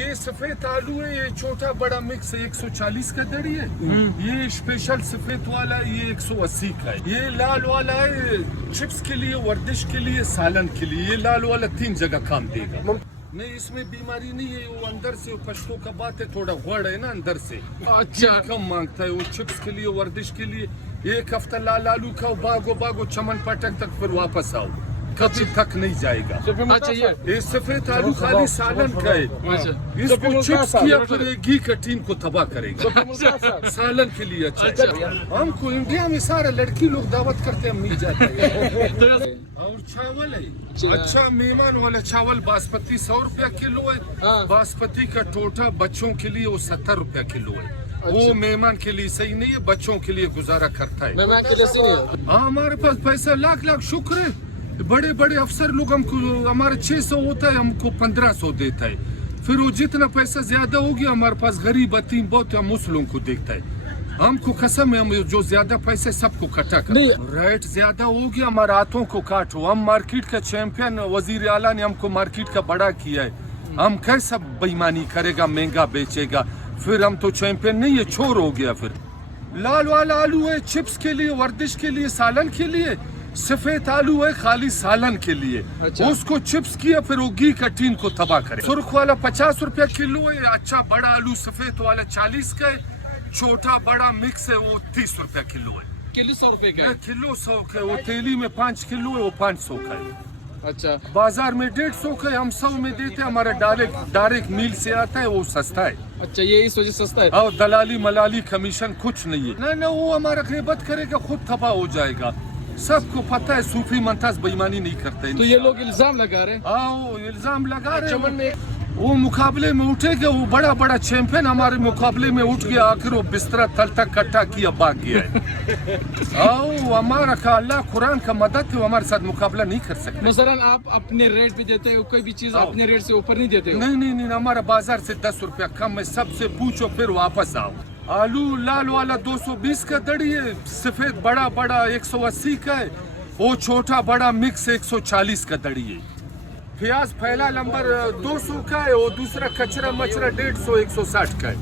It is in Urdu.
یہ سفید آلو ہے، یہ چھوٹا بڑا مکس 140 کا دڑی ہے. یہ اسپیشل سفید والا یہ 180 کا ہے. یہ لال والا ہے چپس کے لیے، ورزش کے لیے، سالن کے لیے. یہ لال والا 3 جگہ کام دے گا. نہیں اس میں بیماری نہیں ہے، وہ اندر سے پشتوں کا بات ہے، تھوڑا غوڑ ہے نا اندر سے. اچھا کم مانگتا ہے وہ چپس کے لیے، ورزش کے لیے. ایک ہفتہ لال آلو کھاؤ، باغو چمن پٹک تک، پھر واپس آؤ، کبھی تک نہیں جائے گا. اچھا یہ سفید آلو خالی سالن کا ہے. اس کو چپس کیا پھر گھی کا ٹیم کو تباہ کرے گا. سالن کے لیے اچھا. ہم کو انڈیا میں سارے لڑکی لوگ دعوت کرتے ہیں، ہم نہیں جاتے. اور چاول ہے اچھا مہمان والا چاول باسمتی 100 روپیہ کلو ہے. باسمتی کا ٹوٹا بچوں کے لیے وہ 70 روپیہ کلو ہے. وہ مہمان کے لیے صحیح نہیں ہے، بچوں کے لیے گزارا کرتا ہے. ہاں ہمارے پاس پیسہ لاکھ شکر ہے. بڑے بڑے افسر لوگ ہم کو، ہمارے 600 ہوتا ہے، ہم کو 1500 دیتا ہے. پھر وہ جتنا پیسہ زیادہ ہو گیا، ہمارے پاس غریب یتیم بہت ہے، ہم اس لوگوں کو دیکھتا ہے. ہم کو قسم ہے، ہم جو زیادہ پیسے سب کو کٹا کر. ریٹ زیادہ ہو گیا، ہمارے ہاتھوں کو کاٹو. ہم مارکیٹ کا چیمپئن، وزیر اعلیٰ نے ہم کو مارکیٹ کا بڑا کیا ہے. ہم کیسا بےمانی کرے گا، مہنگا بیچے گا؟ پھر ہم تو چیمپئن نہیں ہے، چھوڑ ہو گیا. پھر لال والا آلو ہے چپس کے لیے، ورزش کے لیے، سالن کے لیے. سفید آلو ہے خالی سالن کے لیے. اس کو چپس کیا پھر وہ گھی کا ٹین کو تباہ کرے. سرخ والا 50 روپیہ کلو ہے. اچھا بڑا آلو سفید والا 40 کا ہے. چھوٹا بڑا مکس ہے وہ 30 روپیہ کلو ہے. کلو 100 روپے کا کلو 100 کا ہے. وہ تیلی میں 5 کلو ہے، وہ 500 کا ہے. اچھا بازار میں 150 کا ہے، ہم 100 میں دیتے ہیں. ہمارا ڈائریکٹ میل سے آتا ہے، وہ سستا ہے. اچھا یہ اس وجہ سستا ہے. اور دلالی ملالی کمیشن کچھ نہیں ہے. نہ وہ ہمارا غیبت کرے گا، خود تباہ ہو جائے گا. سب کو پتہ ہے صوفی منتاز بےمانی نہیں کرتے. تو یہ لوگ الزام لگا رہے ہیں. وہ الزام لگا رہے ہیں. وہ مقابلے میں اٹھے گا، وہ بڑا چیمپئن ہمارے مقابلے میں اٹھ گیا، آخر وہ بستر تل تک کٹا کیا بھاگ گیا ہے. ہمارا اللہ قرآن کا مدد ہے، وہ ہمارے ساتھ مقابلہ نہیں کر سکتے. مثلاً آپ اپنے ریٹ پہ دیتے ہو، کوئی بھی چیز اپنے ریٹ سے اوپر نہیں دیتے ہو؟ نہیں، ہمارا بازار سے 10 روپیہ کم ہے. سب سے پوچھو پھر واپس آؤ. آلو لال والا 220 کا دڑی ہے. سفید بڑا 180 کا ہے. وہ چھوٹا بڑا مکس 140 کا دڑی ہے. پیاز پہلا نمبر 200 کا ہے، اور دوسرا کچرا مچرا 150 160 کا ہے.